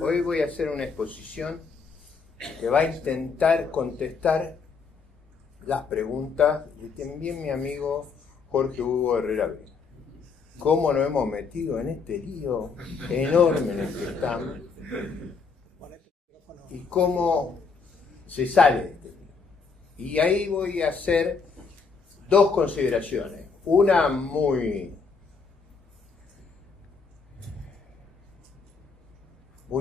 Hoy voy a hacer una exposición que va a intentar contestar las preguntas que envió mi amigo Jorge Hugo Herrera Vega. ¿Cómo nos hemos metido en este lío enorme en el que estamos? ¿Y cómo se sale de este lío? Y ahí voy a hacer dos consideraciones. Una muy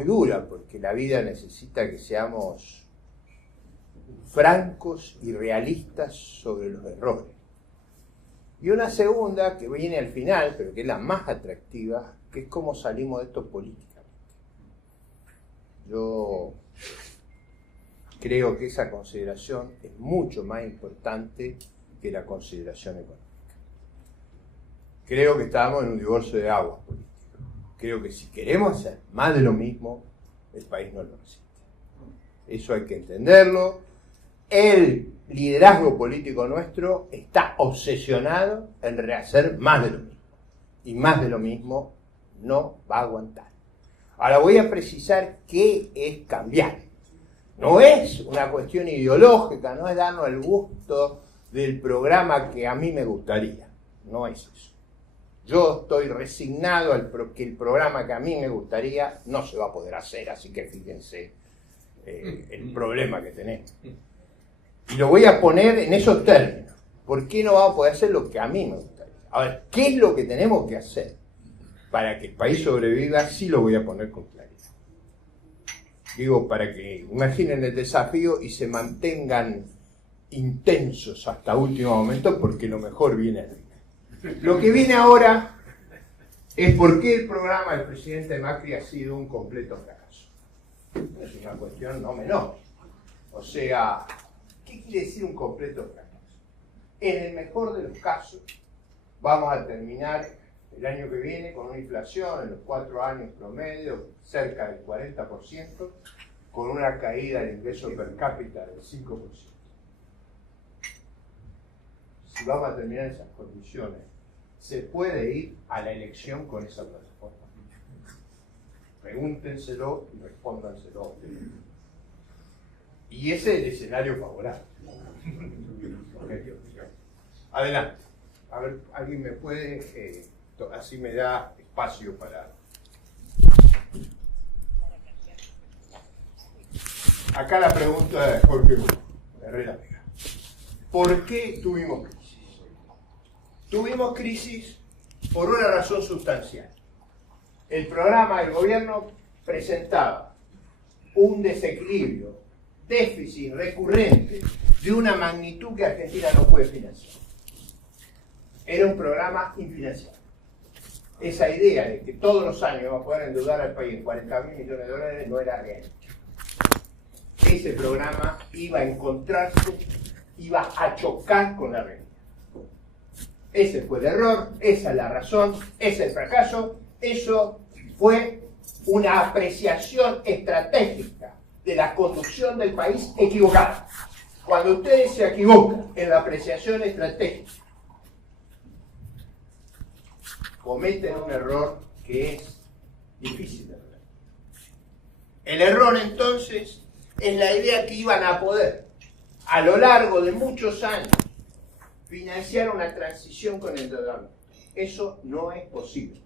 dura, porque la vida necesita que seamos francos y realistas sobre los errores. Y una segunda, que viene al final, pero que es la más atractiva, que es cómo salimos de esto políticamente. Yo creo que esa consideración es mucho más importante que la consideración económica. Creo que estamos en un divorcio de aguas políticas. Creo que si queremos hacer más de lo mismo, el país no lo resiste. Eso hay que entenderlo. El liderazgo político nuestro está obsesionado en rehacer más de lo mismo. Y más de lo mismo no va a aguantar. Ahora voy a precisar qué es cambiar. No es una cuestión ideológica, no es darnos el gusto del programa que a mí me gustaría. No es eso. Yo estoy resignado al que el programa que a mí me gustaría no se va a poder hacer, así que fíjense el problema que tenemos. Y lo voy a poner en esos términos. ¿Por qué no vamos a poder hacer lo que a mí me gustaría? A ver, ¿qué es lo que tenemos que hacer para que el país sobreviva? Sí lo voy a poner con claridad. Digo, para que imaginen el desafío y se mantengan intensos hasta último momento, porque lo mejor viene al final. Lo que viene ahora es por qué el programa del presidente Macri ha sido un completo fracaso. Es una cuestión no menor. O sea, ¿qué quiere decir un completo fracaso? En el mejor de los casos, vamos a terminar el año que viene con una inflación en los 4 años promedio cerca del 40%, con una caída del ingreso per cápita del 5%. Si vamos a terminar esas condiciones, ¿se puede ir a la elección con esa plataforma? Pregúntenselo y respóndanselo. Y ese es el escenario favorable. Adelante. A ver, ¿alguien me puede? Así me da espacio para... Acá la pregunta de Jorge Herrera Vega. ¿Por qué tuvimos crisis? Tuvimos crisis por una razón sustancial. El programa del gobierno presentaba un desequilibrio, déficit recurrente de una magnitud que Argentina no puede financiar. Era un programa infinanciable. Esa idea de que todos los años vamos a poder endeudar al país en 40.000 millones de dólares no era real. Ese programa iba a encontrarse, iba a chocar con la realidad. Ese fue el error, esa es la razón, ese es el fracaso. Eso fue una apreciación estratégica de la conducción del país equivocada. Cuando ustedes se equivocan en la apreciación estratégica, cometen un error que es difícil de ver. El error entonces es la idea que iban a poder, a lo largo de muchos años, financiar una transición con endeudamiento. Eso no es posible.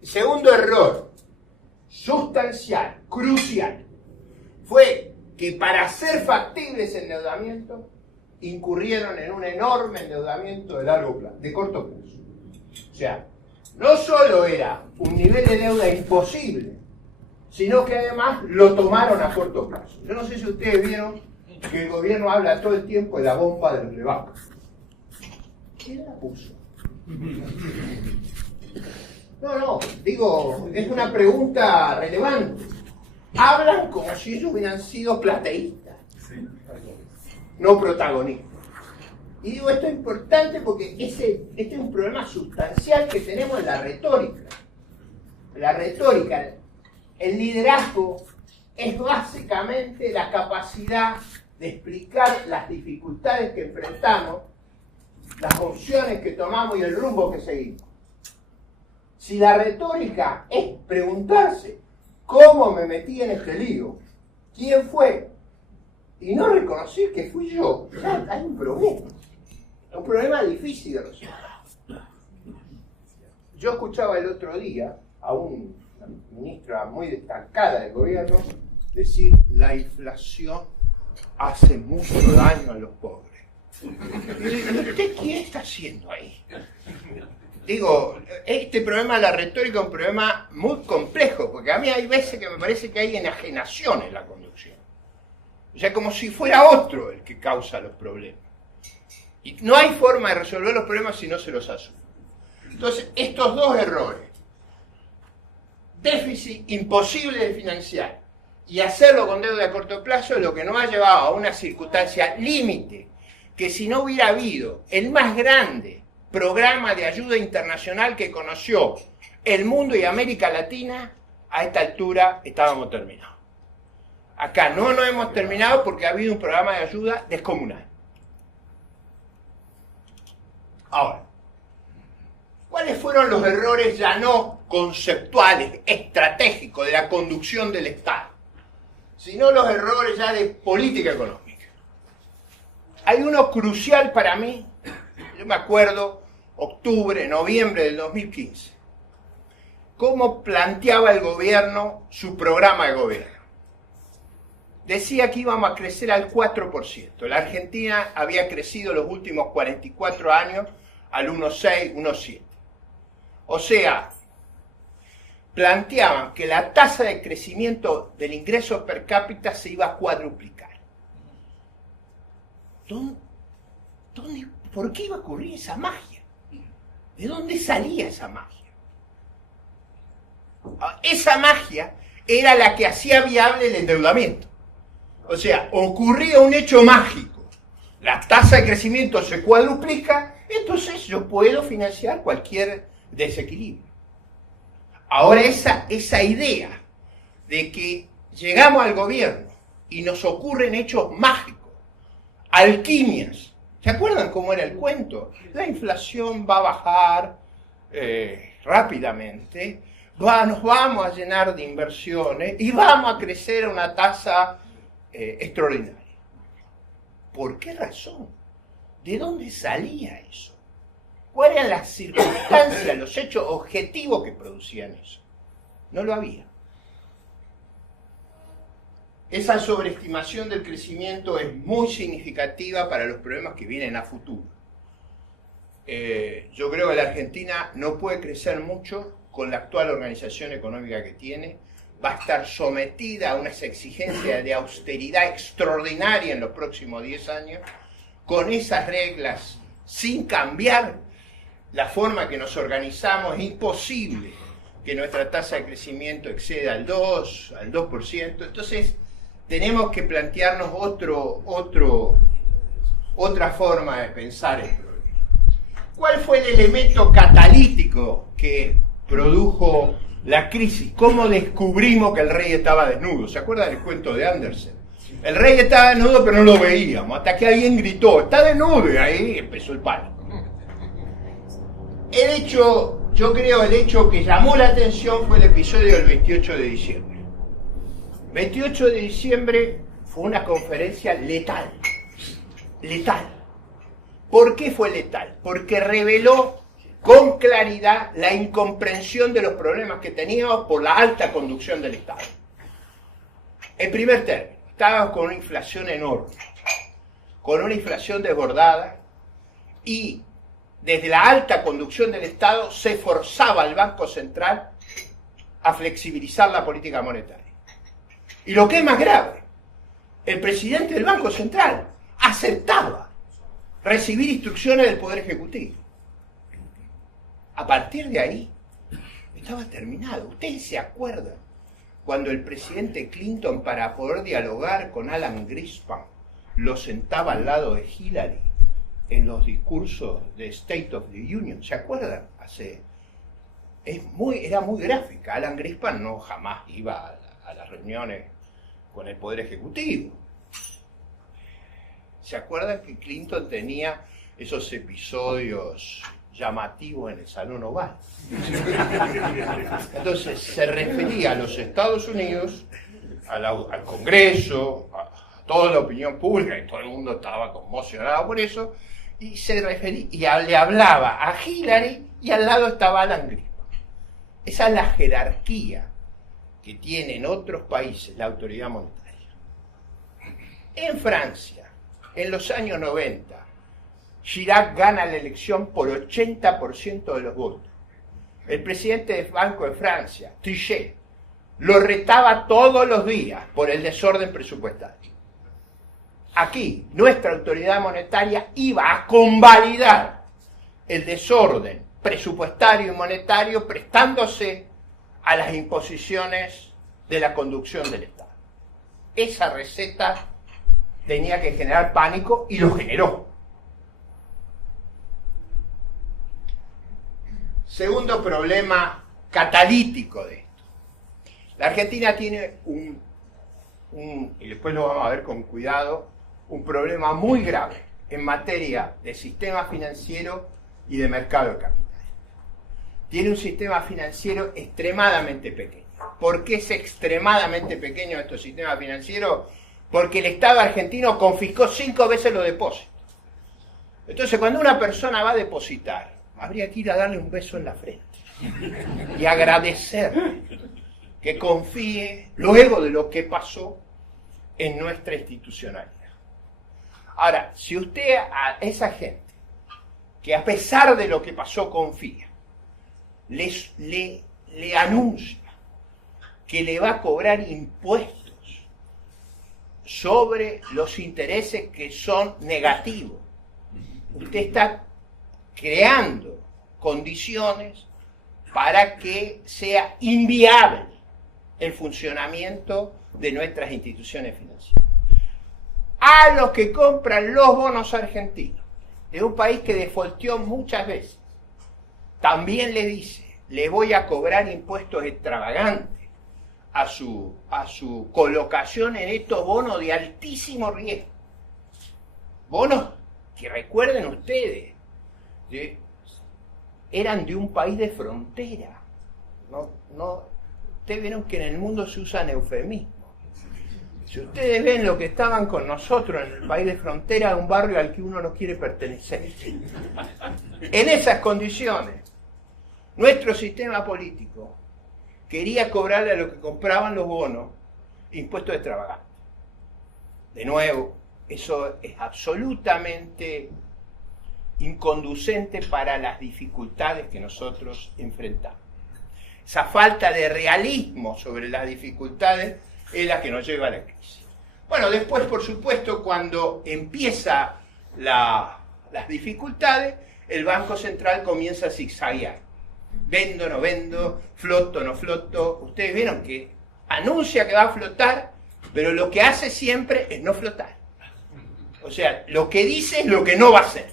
El segundo error, sustancial, crucial, fue que para hacer factible ese endeudamiento, incurrieron en un enorme endeudamiento de largo plazo, de corto plazo. O sea, no solo era un nivel de deuda imposible, sino que además lo tomaron a corto plazo. Yo no sé si ustedes vieron que el gobierno habla todo el tiempo de la bomba de los rebancos. ¿Quién la puso? No, digo, es una pregunta relevante. Hablan como si ellos hubieran sido plateístas, no protagonistas. Y digo, esto es importante porque este es un problema sustancial que tenemos en la retórica. La retórica, el liderazgo, es básicamente la capacidad de explicar las dificultades que enfrentamos, las opciones que tomamos y el rumbo que seguimos. Si la retórica es preguntarse cómo me metí en este lío, quién fue, y no reconocer que fui yo, ya hay un problema difícil de resolver. Yo escuchaba el otro día a una ministra muy destacada del gobierno decir: la inflación hace mucho daño a los pobres. ¿Y usted qué está haciendo ahí? Digo, este problema de la retórica es un problema muy complejo, porque a mí hay veces que me parece que hay enajenación en la conducción. O sea, como si fuera otro el que causa los problemas. Y no hay forma de resolver los problemas si no se los asume. Entonces, estos dos errores, déficit imposible de financiar y hacerlo con deuda a corto plazo, es lo que nos ha llevado a una circunstancia límite, que si no hubiera habido el más grande programa de ayuda internacional que conoció el mundo y América Latina, a esta altura estábamos terminados. Acá no nos hemos terminado porque ha habido un programa de ayuda descomunal. Ahora, ¿cuáles fueron los errores ya no conceptuales, estratégicos de la conducción del Estado, sino los errores ya de política económica? Hay uno crucial para mí. Yo me acuerdo, octubre, noviembre del 2015, cómo planteaba el gobierno su programa de gobierno. Decía que íbamos a crecer al 4%. La Argentina había crecido los últimos 44 años al 1,6, 1,7. O sea, planteaban que la tasa de crecimiento del ingreso per cápita se iba a cuadruplicar. ¿Por qué iba a ocurrir esa magia? ¿De dónde salía esa magia? Esa magia era la que hacía viable el endeudamiento. O sea, ocurría un hecho mágico. La tasa de crecimiento se cuadruplica, entonces yo puedo financiar cualquier desequilibrio. Ahora esa idea de que llegamos al gobierno y nos ocurren hechos mágicos, alquimias. ¿Se acuerdan cómo era el cuento? La inflación va a bajar rápidamente, nos vamos a llenar de inversiones y vamos a crecer a una tasa extraordinaria. ¿Por qué razón? ¿De dónde salía eso? ¿Cuáles eran las circunstancias, los hechos objetivos que producían eso? No lo había. Esa sobreestimación del crecimiento es muy significativa para los problemas que vienen a futuro. Yo creo que la Argentina no puede crecer mucho con la actual organización económica que tiene. Va a estar sometida a unas exigencias de austeridad extraordinaria en los próximos 10 años. Con esas reglas, sin cambiar la forma que nos organizamos, es imposible que nuestra tasa de crecimiento exceda al 2%. Entonces, tenemos que plantearnos otra forma de pensar el problema. ¿Cuál fue el elemento catalítico que produjo la crisis? ¿Cómo descubrimos que el rey estaba desnudo? ¿Se acuerdan del cuento de Andersen? El rey estaba desnudo pero no lo veíamos, hasta que alguien gritó, ¡está desnudo! Y ahí empezó el pánico. Yo creo el hecho que llamó la atención fue el episodio del 28 de diciembre. 28 de diciembre fue una conferencia letal. Letal. ¿Por qué fue letal? Porque reveló con claridad la incomprensión de los problemas que teníamos por la alta conducción del Estado. En primer término, estábamos con una inflación enorme, con una inflación desbordada, y desde la alta conducción del Estado se forzaba al Banco Central a flexibilizar la política monetaria. Y lo que es más grave, el presidente del Banco Central aceptaba recibir instrucciones del Poder Ejecutivo. A partir de ahí, estaba terminado. Ustedes se acuerdan cuando el presidente Clinton, para poder dialogar con Alan Greenspan, lo sentaba al lado de Hillary en los discursos de State of the Union. ¿Se acuerdan? Era muy gráfica. Alan Greenspan no jamás iba a las reuniones con el Poder Ejecutivo. ¿Se acuerdan que Clinton tenía esos episodios llamativo en el Salón Oval. Entonces se refería a los Estados Unidos, al Congreso, a toda la opinión pública, y todo el mundo estaba conmocionado por eso, y se refería, y le hablaba a Hillary, y al lado estaba Alan Greenspan. Esa es la jerarquía que tiene en otros países la autoridad monetaria. En Francia, en los años 90, Chirac gana la elección por 80% de los votos. El presidente del Banco de Francia, Trichet, lo retaba todos los días por el desorden presupuestario. Aquí, nuestra autoridad monetaria iba a convalidar el desorden presupuestario y monetario prestándose a las imposiciones de la conducción del Estado. Esa receta tenía que generar pánico y lo generó. Segundo problema catalítico de esto. La Argentina tiene y después lo vamos a ver con cuidado, un problema muy grave en materia de sistema financiero y de mercado de capitales. Tiene un sistema financiero extremadamente pequeño. ¿Por qué es extremadamente pequeño estos sistemas financieros? Porque el Estado argentino confiscó 5 veces los depósitos. Entonces, cuando una persona va a depositar, habría que ir a darle un beso en la frente y agradecerle que confíe luego de lo que pasó en nuestra institucionalidad. Ahora, si usted a esa gente que a pesar de lo que pasó confía, le anuncia que le va a cobrar impuestos sobre los intereses que son negativos, usted está creando condiciones para que sea inviable el funcionamiento de nuestras instituciones financieras. A los que compran los bonos argentinos, de un país que defaulteó muchas veces, también le dice, le voy a cobrar impuestos extravagantes a su colocación en estos bonos de altísimo riesgo. Bonos que recuerden ustedes, eran de un país de frontera. Ustedes vieron que en el mundo se usan eufemismos. Si ustedes ven lo que estaban con nosotros en el país de frontera, un barrio al que uno no quiere pertenecer. En esas condiciones, nuestro sistema político quería cobrarle a los que compraban los bonos impuestos extravagantes. De nuevo, eso es absolutamente inconducente para las dificultades que nosotros enfrentamos. Esa falta de realismo sobre las dificultades es la que nos lleva a la crisis. Bueno, después, por supuesto, cuando empieza las dificultades, el Banco Central comienza a zigzaguear. Vendo, no vendo, floto, no floto. Ustedes vieron que anuncia que va a flotar, pero lo que hace siempre es no flotar. O sea, lo que dice es lo que no va a hacer.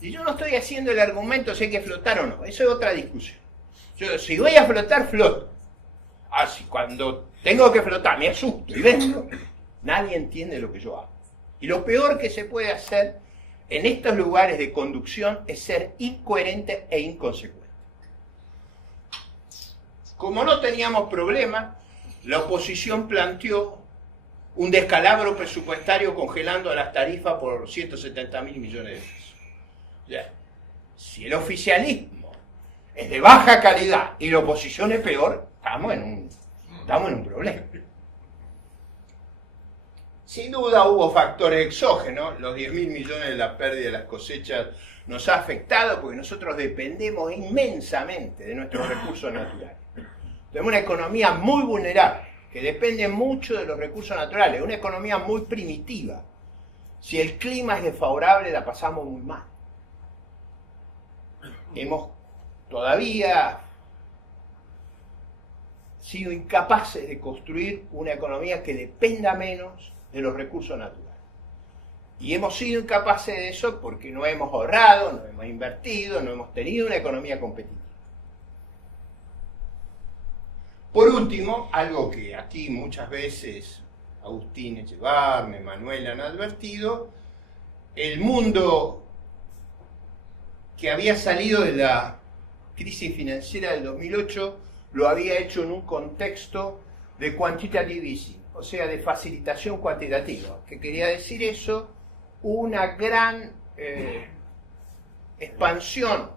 Y yo no estoy haciendo el argumento si hay que flotar o no. Eso es otra discusión. Yo, si voy a flotar, floto. Así, cuando tengo que flotar, me asusto y vendo. Nadie entiende lo que yo hago. Y lo peor que se puede hacer en estos lugares de conducción es ser incoherente e inconsecuente. Como no teníamos problema, la oposición planteó un descalabro presupuestario congelando las tarifas por 170.000 millones de pesos. O sea, si el oficialismo es de baja calidad y la oposición es peor, estamos en un problema. Sin duda hubo factores exógenos, los 10.000 millones de la pérdida de las cosechas nos ha afectado porque nosotros dependemos inmensamente de nuestros recursos naturales. Tenemos una economía muy vulnerable, que depende mucho de los recursos naturales, una economía muy primitiva. Si el clima es desfavorable, la pasamos muy mal. Hemos todavía sido incapaces de construir una economía que dependa menos de los recursos naturales. Y hemos sido incapaces de eso porque no hemos ahorrado, no hemos invertido, no hemos tenido una economía competitiva. Por último, algo que aquí muchas veces Agustín Echevarne, Manuel han advertido, el mundo que había salido de la crisis financiera del 2008, lo había hecho en un contexto de quantitative easing, o sea, de facilitación cuantitativa. ¿Qué quería decir eso? Una gran expansión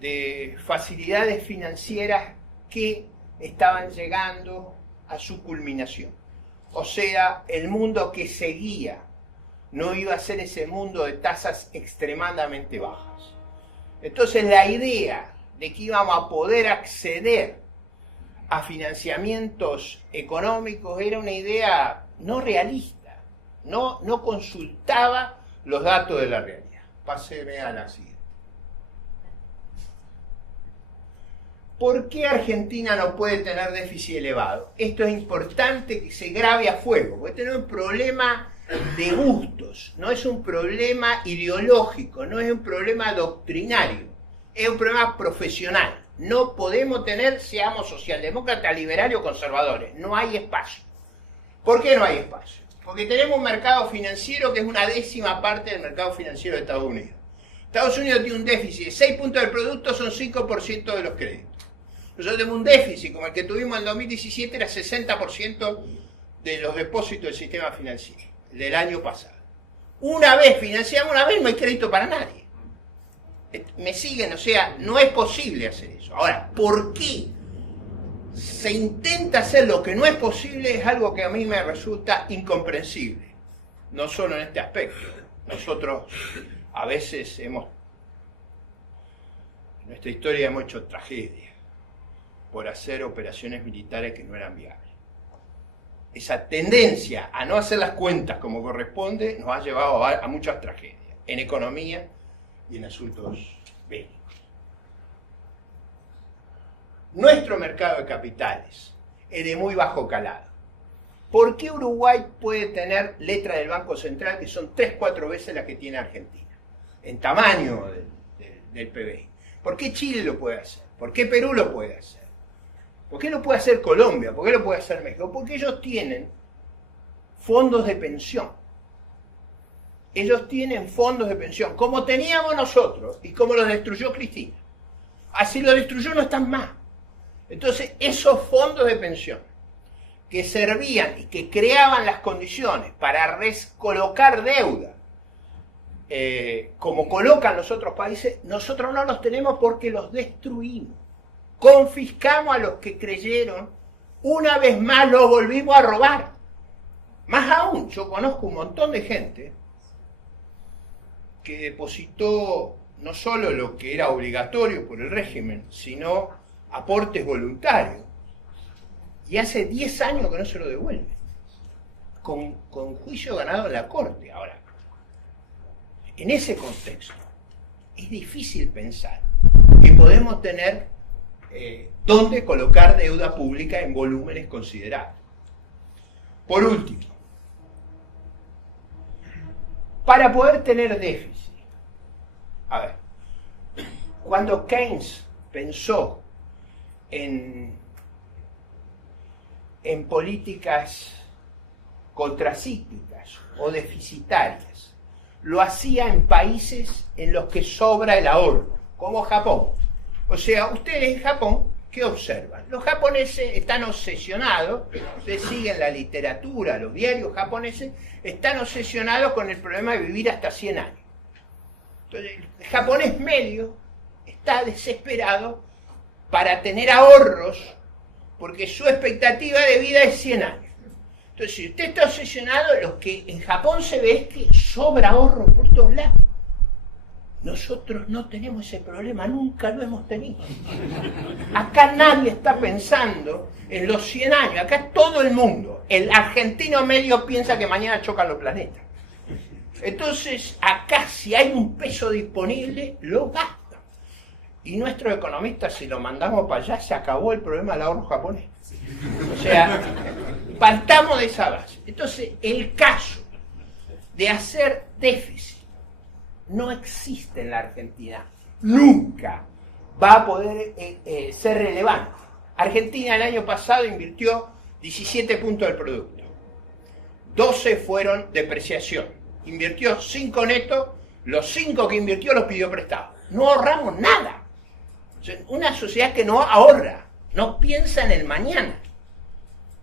de facilidades financieras que estaban llegando a su culminación. O sea, el mundo que seguía no iba a ser ese mundo de tasas extremadamente bajas. Entonces la idea de que íbamos a poder acceder a financiamientos económicos era una idea no realista, no consultaba los datos de la realidad. Páseme a la siguiente. ¿Por qué Argentina no puede tener déficit elevado? Esto es importante que se grabe a fuego, porque este no es un problema de gustos, no es un problema ideológico, no es un problema doctrinario, es un problema profesional. No podemos tener, seamos socialdemócratas, liberales o conservadores, no hay espacio. ¿Por qué no hay espacio? Porque tenemos un mercado financiero que es una décima parte del mercado financiero de Estados Unidos. Estados Unidos tiene un déficit de 6 puntos del producto, son 5% de los créditos. Nosotros tenemos un déficit, como el que tuvimos en 2017, era 60% de los depósitos del sistema financiero, del año pasado. Una vez financiamos, una vez no hay crédito para nadie. ¿Me siguen? O sea, no es posible hacer eso. Ahora, ¿por qué se intenta hacer lo que no es posible? Es algo que a mí me resulta incomprensible. No solo en este aspecto. Nosotros a veces en nuestra historia hemos hecho tragedias por hacer operaciones militares que no eran viables. Esa tendencia a no hacer las cuentas como corresponde nos ha llevado a muchas tragedias, en economía y en asuntos bélicos. Nuestro mercado de capitales es de muy bajo calado. ¿Por qué Uruguay puede tener letras del Banco Central que son 3-4 veces las que tiene Argentina? En tamaño del PBI. ¿Por qué Chile lo puede hacer? ¿Por qué Perú lo puede hacer? ¿Por qué lo puede hacer Colombia? ¿Por qué lo puede hacer México? Porque ellos tienen fondos de pensión. Ellos tienen fondos de pensión, como teníamos nosotros y como los destruyó Cristina. Así lo destruyó, no están más. Entonces, esos fondos de pensión que servían y que creaban las condiciones para recolocar deuda, como colocan los otros países, nosotros no los tenemos porque los destruimos. Confiscamos a los que creyeron, una vez más los volvimos a robar. Más aún, yo conozco un montón de gente que depositó no solo lo que era obligatorio por el régimen, sino aportes voluntarios. Y hace 10 años que no se lo devuelven. Con juicio ganado en la corte. Ahora, en ese contexto, es difícil pensar que podemos tener dónde colocar deuda pública en volúmenes considerables. Por último, para poder tener déficit, a ver, cuando Keynes pensó en políticas contracíclicas o deficitarias, lo hacía en países en los que sobra el ahorro, como Japón. O sea, ustedes en Japón, ¿qué observan? Los japoneses están obsesionados, ustedes siguen la literatura, los diarios japoneses, están obsesionados con el problema de vivir hasta 100 años. Entonces, el japonés medio está desesperado para tener ahorros, porque su expectativa de vida es 100 años. Entonces, si usted está obsesionado, lo que en Japón se ve es que sobra ahorro por todos lados. Nosotros no tenemos ese problema, nunca lo hemos tenido. Acá nadie está pensando en los 100 años, acá todo el mundo, el argentino medio piensa que mañana chocan los planetas. Entonces, acá si hay un peso disponible, lo gastan. Y nuestros economistas, si lo mandamos para allá, se acabó el problema del ahorro japonés. O sea, partamos de esa base. Entonces, el caso de hacer déficit no existe en la Argentina. Nunca va a poder ser relevante. Argentina el año pasado invirtió 17 puntos del producto. 12 fueron depreciación. Invirtió 5 netos, los 5 que invirtió los pidió prestados. no ahorramos nada. O sea, una sociedad que no ahorra, no piensa en el mañana.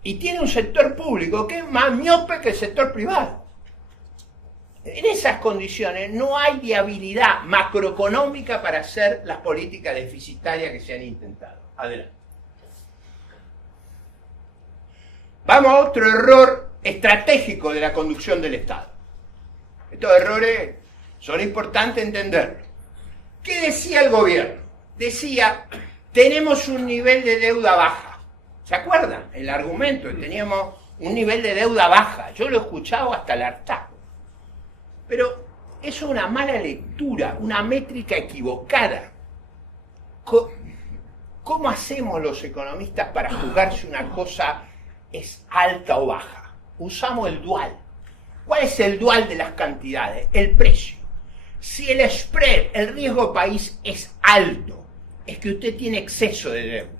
Y tiene un sector público que es más miope que el sector privado. En esas condiciones no hay viabilidad macroeconómica para hacer las políticas deficitarias que se han intentado. Adelante. Vamos a otro error estratégico de la conducción del Estado. Estos errores son importantes entenderlos. ¿Qué decía el gobierno? Decía, tenemos un nivel de deuda baja. ¿Se acuerdan? El argumento, teníamos un nivel de deuda baja. Yo lo he escuchado hasta el hartazgo. Pero eso es una mala lectura, una métrica equivocada. ¿Cómo hacemos los economistas para juzgar si una cosa es alta o baja? Usamos el dual. ¿Cuál es el dual de las cantidades? El precio. Si el spread, el riesgo país es alto, es que usted tiene exceso de deuda.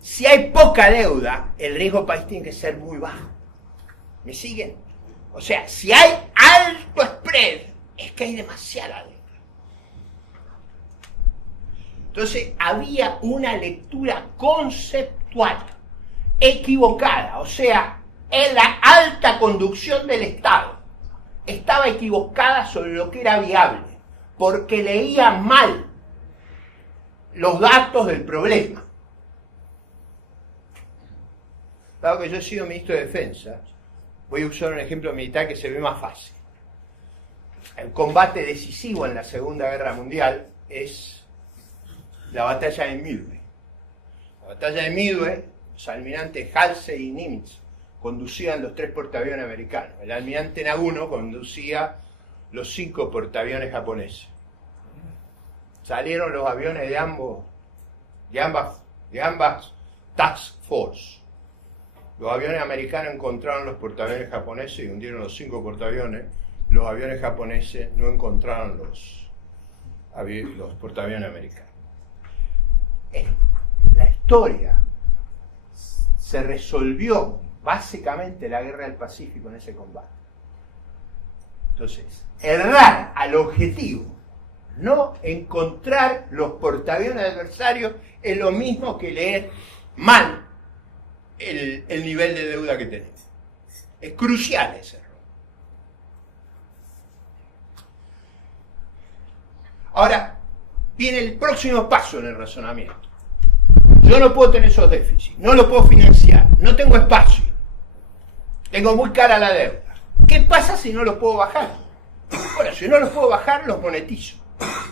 Si hay poca deuda, el riesgo país tiene que ser muy bajo. ¿Me siguen? O sea, si hay alto spread, es que hay demasiada deuda. Entonces, había una lectura conceptual equivocada. O sea, en la alta conducción del Estado estaba equivocada sobre lo que era viable, porque leía mal los datos del problema. Dado que yo he sido ministro de Defensa, voy a usar un ejemplo militar que se ve más fácil. El combate decisivo en la Segunda Guerra Mundial es la batalla de Midway. La batalla de Midway, los almirantes Halsey y Nimitz conducían los 3 portaaviones americanos. El almirante Naguno conducía los 5 portaaviones japoneses. Salieron los aviones de ambas task force. Los aviones americanos encontraron los portaaviones japoneses y hundieron los 5 portaaviones. Los aviones japoneses no encontraron los portaaviones americanos. La historia se resolvió básicamente la guerra del Pacífico en ese combate. Entonces, errar al objetivo, no encontrar los portaaviones adversarios, es lo mismo que leer mal el nivel de deuda que tenemos. Es crucial ese error. Ahora, viene el próximo paso en el razonamiento. Yo no puedo tener esos déficits, no lo puedo financiar, no tengo espacio, tengo muy cara la deuda. ¿Qué pasa si no los puedo bajar? Bueno, si no los puedo bajar, los monetizo.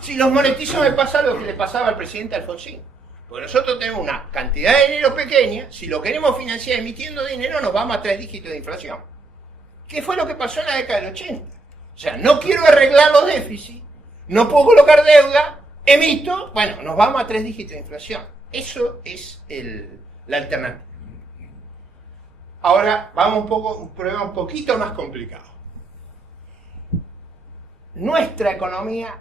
Si los monetizo me pasa lo que le pasaba al presidente Alfonsín. Porque nosotros tenemos una cantidad de dinero pequeña, si lo queremos financiar emitiendo dinero, nos vamos a 3 dígitos de inflación. ¿Qué fue lo que pasó en la década del 80? O sea, no quiero arreglar los déficits, no puedo colocar deuda, emito, bueno, nos vamos a 3 dígitos de inflación. Eso es la alternativa. Ahora vamos un problema un poquito más complicado. Nuestra economía,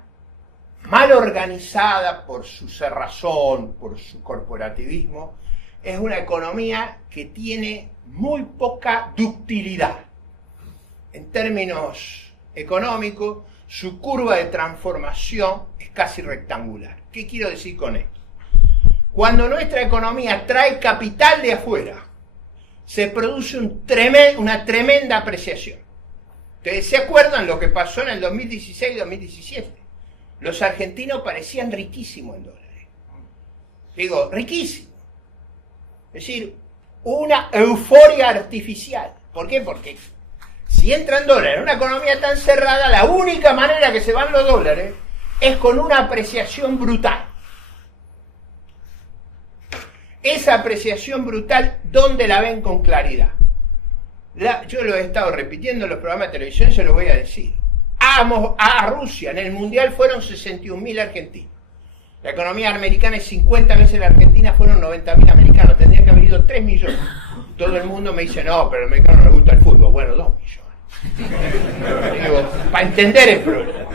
mal organizada por su cerrazón, por su corporativismo, es una economía que tiene muy poca ductilidad. En términos económicos, su curva de transformación es casi rectangular. ¿Qué quiero decir con esto? Cuando nuestra economía trae capital de afuera, se produce una tremenda apreciación. ¿Ustedes se acuerdan lo que pasó en el 2016-2017? Los argentinos parecían riquísimos en dólares. Digo, riquísimos. Es decir, una euforia artificial. ¿Por qué? Porque si entran dólares en una economía tan cerrada, la única manera que se van los dólares es con una apreciación brutal. Esa apreciación brutal, ¿dónde la ven con claridad? Yo lo he estado repitiendo en los programas de televisión y se lo voy a decir. A Rusia, en el Mundial fueron 61.000 argentinos. La economía americana es 50 veces la Argentina, fueron 90.000 americanos. Tendrían que haber ido 3 millones. Todo el mundo me dice, no, pero al americano no le gusta el fútbol. Bueno, 2 millones. Digo, para entender el problema.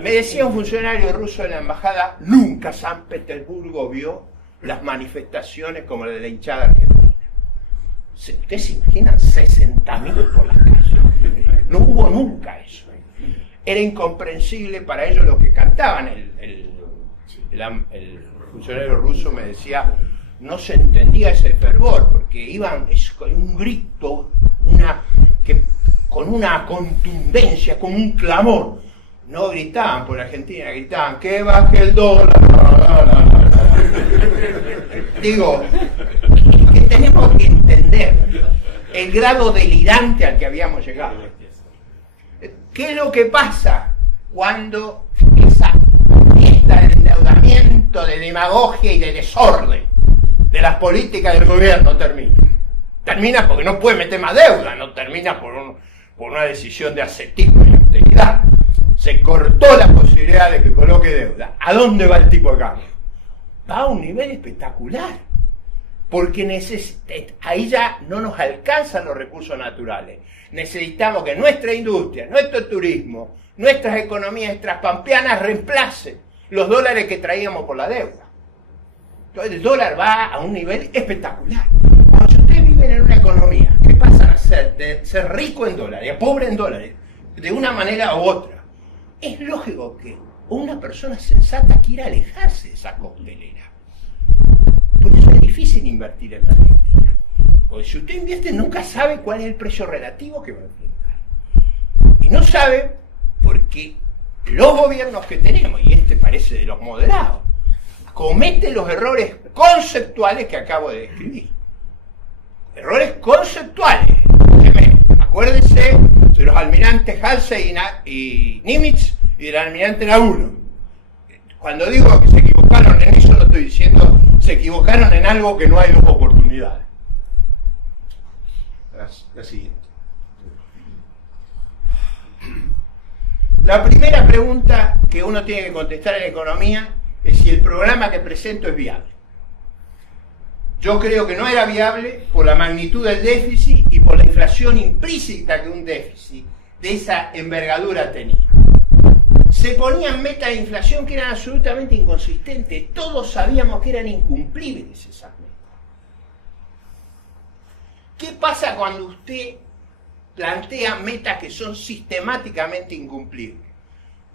Me decía un funcionario ruso de la embajada, nunca San Petersburgo vio las manifestaciones como la de la hinchada argentina. ¿Ustedes se imaginan 60.000 por las calles? No hubo nunca eso. era incomprensible para ellos lo que cantaban. El funcionario ruso me decía, no se entendía ese fervor, porque iban con un grito, con una contundencia, con un clamor. No gritaban por Argentina, gritaban que baje el dólar. Digo, que tenemos que entender el grado delirante al que habíamos llegado. ¿Qué es lo que pasa cuando esa fiesta de endeudamiento, de demagogia y de desorden de las políticas del gobierno termina? Termina porque no puede meter más deuda, no termina por una decisión de ascetismo y austeridad. Se cortó la posibilidad de que coloque deuda. ¿A dónde va el tipo de cambio? Va a un nivel espectacular, porque ahí ya no nos alcanzan los recursos naturales. Necesitamos que nuestra industria, nuestro turismo, nuestras economías transpampeanas reemplacen los dólares que traíamos por la deuda. Entonces el dólar va a un nivel espectacular. Ahora, si ustedes viven en una economía que pasan a de ser rico en dólares a pobre en dólares, de una manera u otra, es lógico que una persona sensata quiera alejarse de esa coctelera. Por eso es difícil invertir en la Argentina. Porque si usted invierte nunca sabe cuál es el precio relativo que va a enfrentar. Y no sabe porque los gobiernos que tenemos, y este parece de los moderados, cometen los errores conceptuales que acabo de describir. Errores conceptuales. Acuérdense de los almirantes Halsey y Nimitz y del almirante Nabulo. Cuando digo que se equivocaron en eso, no estoy diciendo se equivocaron en algo que no hay dos oportunidades. La siguiente. La primera pregunta que uno tiene que contestar en economía es si el programa que presento es viable. Yo creo que no era viable por la magnitud del déficit y por la inflación implícita que un déficit de esa envergadura tenía. Se ponían metas de inflación que eran absolutamente inconsistentes. Todos sabíamos que eran incumplibles esas metas. ¿Qué pasa cuando usted plantea metas que son sistemáticamente incumplibles?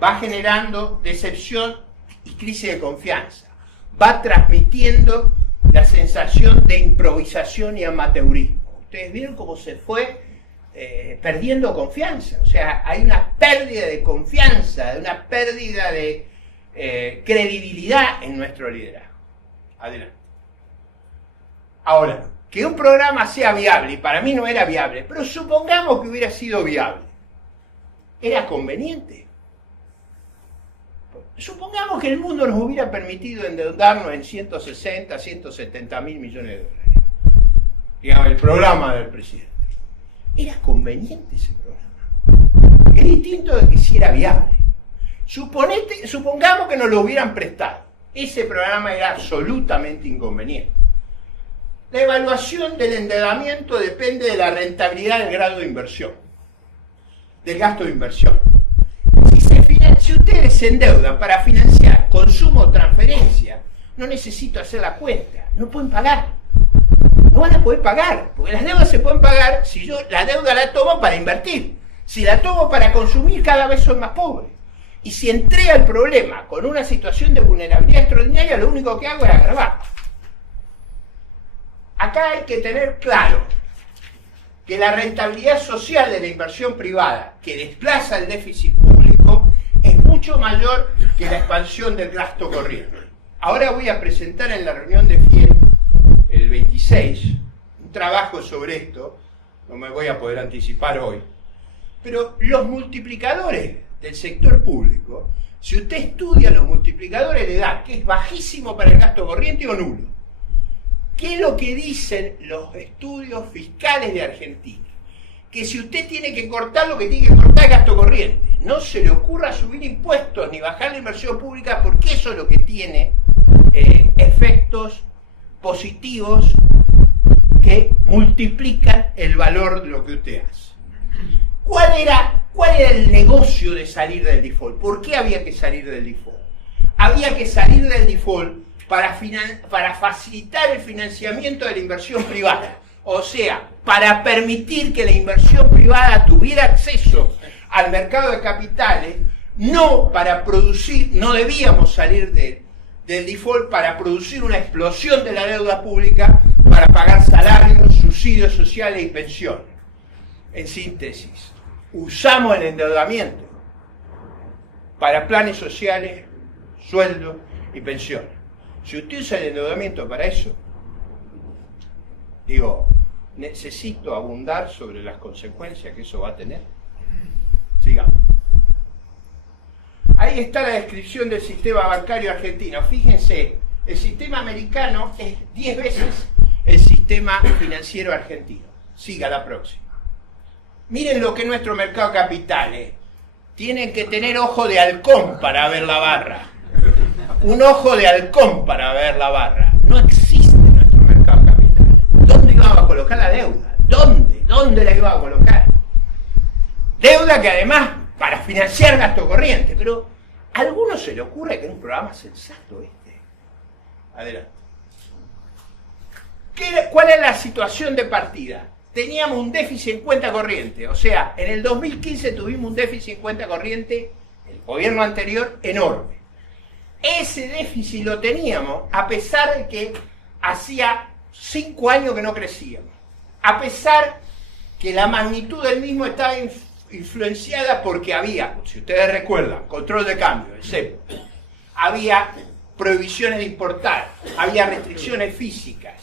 Va generando decepción y crisis de confianza. Va transmitiendo la sensación de improvisación y amateurismo. Ustedes vieron cómo se fue perdiendo confianza. O sea, hay una pérdida de confianza, una pérdida de credibilidad en nuestro liderazgo. Adelante. Ahora, que un programa sea viable, y para mí no era viable, pero supongamos que hubiera sido viable, ¿era conveniente? Supongamos que el mundo nos hubiera permitido endeudarnos en 160, 170 mil millones de dólares. Digamos, el programa del presidente. ¿Era conveniente ese programa? Es distinto de que si era viable. Supongamos que nos lo hubieran prestado. Ese programa era absolutamente inconveniente. La evaluación del endeudamiento depende de la rentabilidad del grado de inversión, del gasto de inversión. Si ustedes se endeudan para financiar consumo o transferencia, no necesito hacer la cuenta, no pueden pagar. No van a poder pagar, porque las deudas se pueden pagar si yo la deuda la tomo para invertir. Si la tomo para consumir, cada vez soy más pobre. Y si entré al problema con una situación de vulnerabilidad extraordinaria, lo único que hago es agravar. Acá hay que tener claro que la rentabilidad social de la inversión privada, que desplaza el déficit público, es mucho mayor que la expansión del gasto corriente. Ahora voy a presentar en la reunión de FIEL, el 26, un trabajo sobre esto, no me voy a poder anticipar hoy, pero los multiplicadores del sector público, si usted estudia los multiplicadores, le da que es bajísimo para el gasto corriente o nulo. ¿Qué es lo que dicen los estudios fiscales de Argentina? Que si usted tiene que cortar, lo que tiene que cortar es gasto corriente. No se le ocurra subir impuestos ni bajar la inversión pública, porque eso es lo que tiene efectos positivos que multiplican el valor de lo que usted hace. ¿Cuál era el negocio de salir del default? ¿Por qué había que salir del default? Había que salir del default para facilitar el financiamiento de la inversión privada. O sea, para permitir que la inversión privada tuviera acceso al mercado de capitales, no para producir, no debíamos salir del default para producir una explosión de la deuda pública para pagar salarios, subsidios sociales y pensiones. En síntesis, usamos el endeudamiento para planes sociales, sueldos y pensiones. Si usted usa el endeudamiento para eso, digo, necesito abundar sobre las consecuencias que eso va a tener. Sigamos. Ahí está la descripción del sistema bancario argentino. Fíjense, el sistema americano es 10 veces el sistema financiero argentino. Siga la próxima. Miren lo que es nuestro mercado de capitales. Tienen que tener ojo de halcón para ver la barra. Un ojo de halcón para ver la barra. No existe nuestro mercado de capitales. ¿Dónde íbamos a colocar la deuda? ¿Dónde la íbamos a colocar? Deuda que además para financiar gasto corriente, pero ¿a alguno se le ocurre que es un programa sensato este? Adelante. ¿Cuál es la situación de partida? Teníamos un déficit en cuenta corriente, o sea, en el 2015 tuvimos un déficit en cuenta corriente, el gobierno anterior, enorme. Ese déficit lo teníamos a pesar de que hacía 5 años que no crecíamos, a pesar que la magnitud del mismo estaba influenciada porque había, si ustedes recuerdan, control de cambio, el cepo, había prohibiciones de importar, había restricciones físicas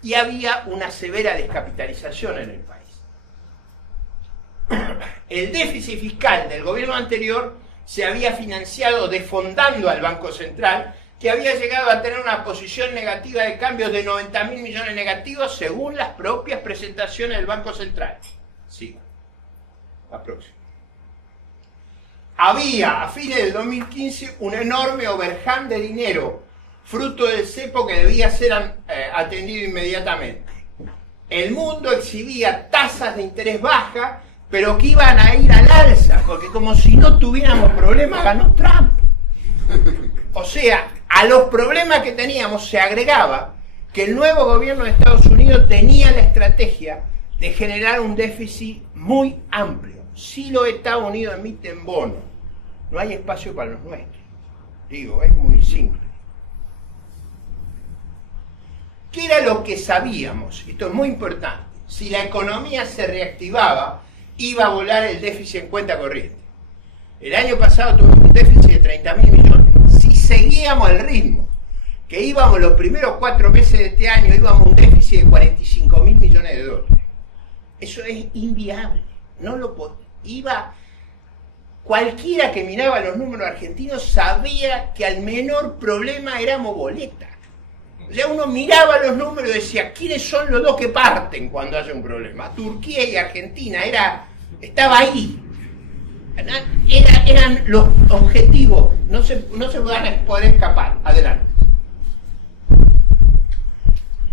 y había una severa descapitalización en el país. El déficit fiscal del gobierno anterior se había financiado desfondando al Banco Central, que había llegado a tener una posición negativa de cambios de 90.000 millones negativos según las propias presentaciones del Banco Central. Siga. La próxima. Había a fines del 2015 un enorme overhang de dinero, fruto del cepo que debía ser atendido inmediatamente. El mundo exhibía tasas de interés bajas, pero que iban a ir al alza, porque como si no tuviéramos problemas, ganó Trump. O sea, a los problemas que teníamos se agregaba que el nuevo gobierno de Estados Unidos tenía la estrategia de generar un déficit muy amplio. Si los Estados Unidos emiten bonos, no hay espacio para los nuestros. Digo, es muy simple. ¿Qué era lo que sabíamos? Esto es muy importante. Si la economía se reactivaba, iba a volar el déficit en cuenta corriente. El año pasado tuvimos un déficit de 30.000 millones. Si seguíamos el ritmo que íbamos los primeros 4 meses de este año, íbamos a un déficit de 45.000 millones de dólares. Eso es inviable. No lo iba. Cualquiera que miraba los números argentinos sabía que al menor problema éramos boleta. O sea, uno miraba los números y decía, ¿quiénes son los dos que parten cuando haya un problema? Turquía y Argentina, estaba ahí. Eran los objetivos, no se van a poder escapar. Adelante.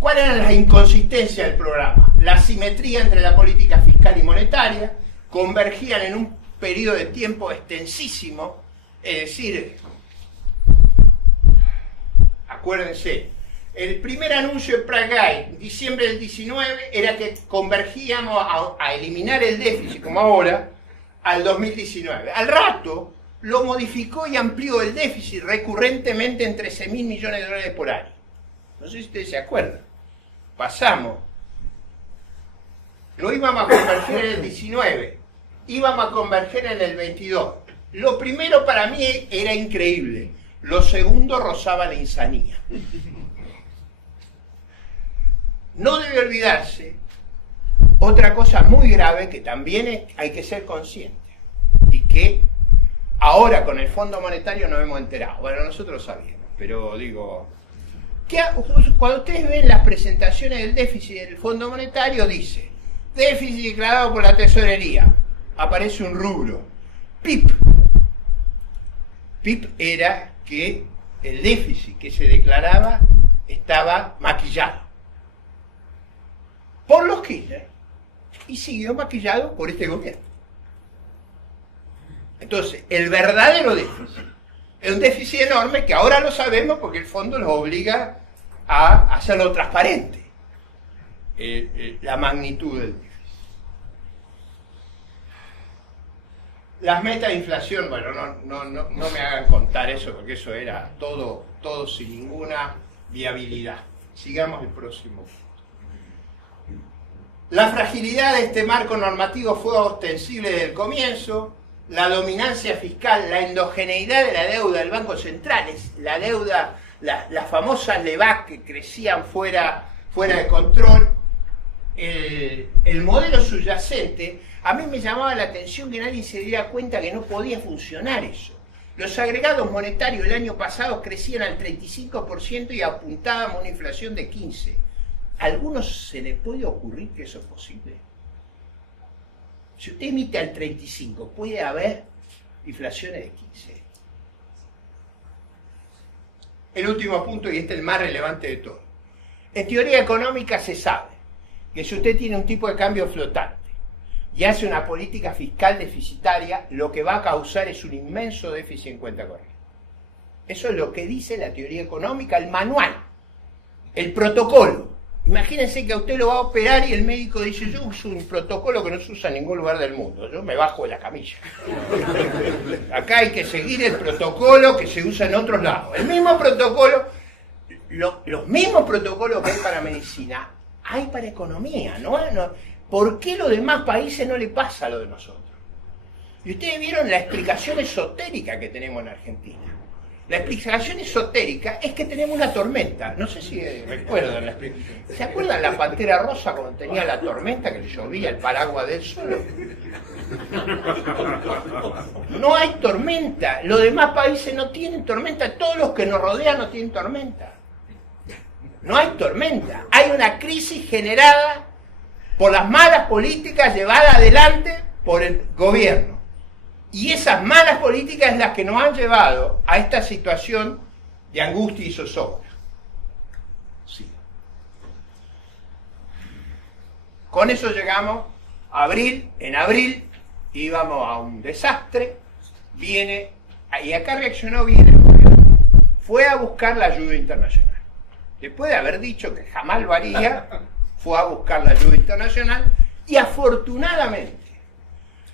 ¿Cuáles eran las inconsistencias del programa? La asimetría entre la política fiscal y monetaria, convergían en un periodo de tiempo extensísimo, es decir, acuérdense, el primer anuncio de Pragai, diciembre del 19, era que convergíamos a eliminar el déficit, como ahora, al 2019. Al rato, lo modificó y amplió el déficit recurrentemente en 13.000 millones de dólares por año. No sé si ustedes se acuerdan. Pasamos. Lo íbamos a converger en el 19, íbamos a converger en el 22. Lo primero para mí era increíble, lo segundo rozaba la insanía. No debe olvidarse otra cosa muy grave que también hay que ser consciente y que ahora con el Fondo Monetario nos hemos enterado. Bueno, nosotros sabíamos, pero digo, cuando ustedes ven las presentaciones del déficit del Fondo Monetario, dice déficit declarado por la tesorería, aparece un rubro, PIB. PIB era que el déficit que se declaraba estaba maquillado por los Kirchner y siguió maquillado por este gobierno. Entonces, el verdadero déficit es un déficit enorme que ahora lo sabemos porque el fondo nos obliga a hacerlo transparente, la magnitud del déficit. Las metas de inflación, bueno, no me hagan contar eso, porque eso era todo sin ninguna viabilidad. Sigamos el próximo. La fragilidad de este marco normativo fue ostensible desde el comienzo. La dominancia fiscal, la endogeneidad de la deuda del Banco Central, la deuda, las famosas LEVAC que crecían fuera de control. El modelo subyacente, a mí me llamaba la atención que nadie se diera cuenta que no podía funcionar eso. Los agregados monetarios el año pasado crecían al 35% y apuntábamos a una inflación de 15%. ¿A algunos se les puede ocurrir que eso es posible? Si usted emite al 35%, puede haber inflaciones de 15%. El último punto, y este es el más relevante de todo. En teoría económica se sabe que si usted tiene un tipo de cambio flotante y hace una política fiscal deficitaria, lo que va a causar es un inmenso déficit en cuenta corriente. Eso es lo que dice la teoría económica, el manual, el protocolo. Imagínense que a usted lo va a operar y el médico dice, yo uso un protocolo que no se usa en ningún lugar del mundo, yo me bajo de la camilla. Acá hay que seguir el protocolo que se usa en otros lados. El mismo protocolo, los mismos protocolos que hay para medicina, hay para economía, ¿no? ¿Por qué a los demás países no le pasa lo de nosotros? Y ustedes vieron la explicación esotérica que tenemos en Argentina. La explicación esotérica es que tenemos una tormenta. No sé si recuerdan la explicación. ¿Se acuerdan la Pantera Rosa cuando tenía la tormenta que le llovía el paraguas del suelo? No hay tormenta. Los demás países no tienen tormenta. Todos los que nos rodean no tienen tormenta. No hay tormenta. Hay una crisis generada por las malas políticas llevadas adelante por el gobierno. Y esas malas políticas son las que nos han llevado a esta situación de angustia y zozobra. Sí. Con eso llegamos a abril. En abril íbamos a un desastre. Y acá reaccionó bien el gobierno. Fue a buscar la ayuda internacional. Después de haber dicho que jamás lo haría, fue a buscar la ayuda internacional y afortunadamente